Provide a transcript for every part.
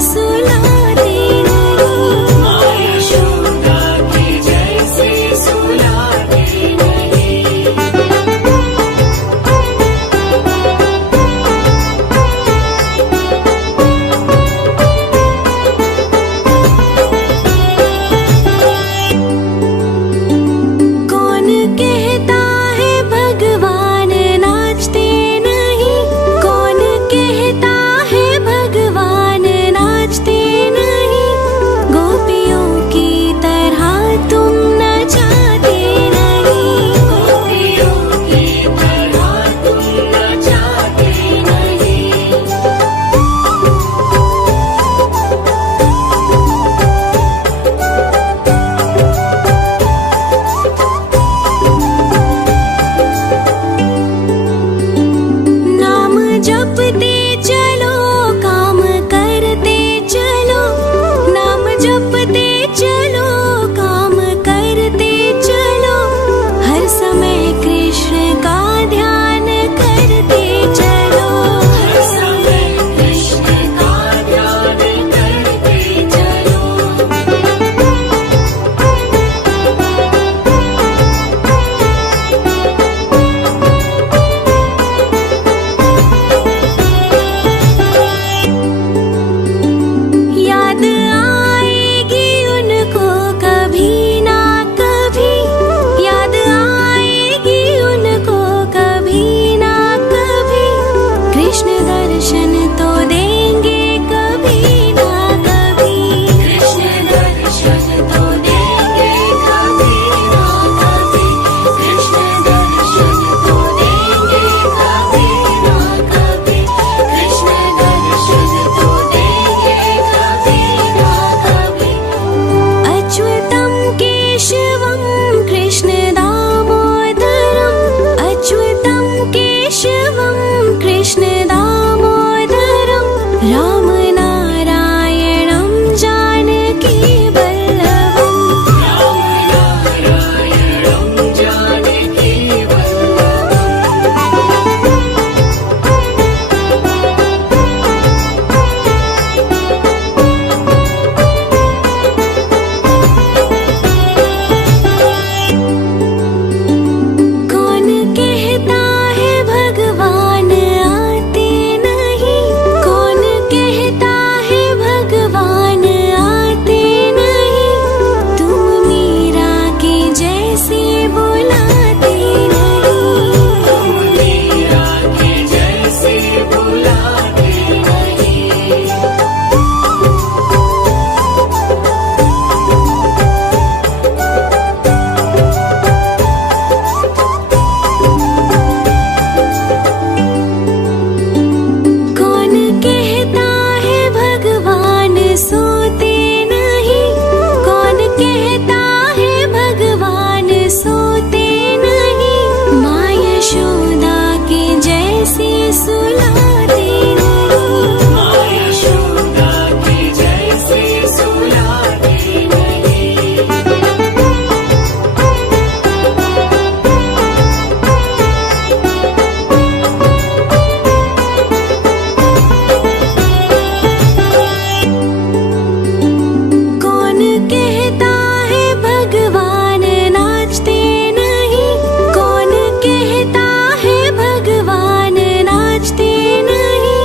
सुलाते नहीं। माँ यशोदा के जैसे सुलाते नहीं। कौन कहता है भगवान नाचते नहीं? कौन कहता है भगवान नाचते नहीं? गोपियों की तरह तुम नचाते नहीं। गोपियों की तरह तुम नचाते नहीं। नाम जपते चलो, काम करते चलो। नाम जपते चलो, काम करते चलो। हर समय कृष्ण का ध्यान करते चलो। हर समय कृष्ण का ध्यान करते चलो। याद आएगी उनको कभी ना कभी। याद आएगी उनको कभी ना कभी। कृष्ण दर्शन तो देंगे कभी ना कभी। कृष्ण दर्शन तो देंगे कभी ना कभी। कृष्ण दर्शन तो देंगे कभी ना कभी। कृष्ण दर्शन तो देंगे कभी ना कभी। अच्युतं केशवं कृष्ण दामोदरम्। अच्युतं केशवं कृष्ण दामोदरम्। राम नारायणं जानकी वल्लभम्। राम नारायणं जानकी कौन कहता है भगवान आते नहीं? कौन कहता है भगवान आते नहीं? तुम मीरा के जैसे बुलाते नहीं। तुम मीरा के जैसे बुलाते नहीं। कौन कहता है भगवान सोते नहीं? कौन कहता है भगवान सोते नहीं? माँ यशोदा के जैसे सुलाते नहीं। माँ यशोदा के जैसे सुलाते नहीं। कौन कहता है भगवान नाचते नहीं? कौन कहता है भगवान नाचते नहीं?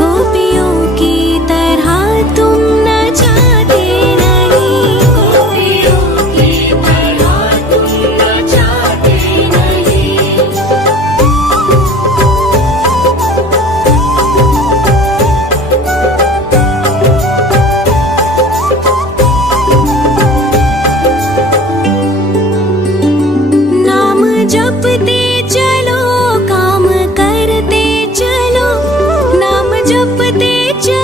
गोपियों की तरह तुम नचाते नहीं। गोपियों की तरह तुम नचाते नहीं। नाम जपते चलो, काम करते चलो। नाम जपते चलो।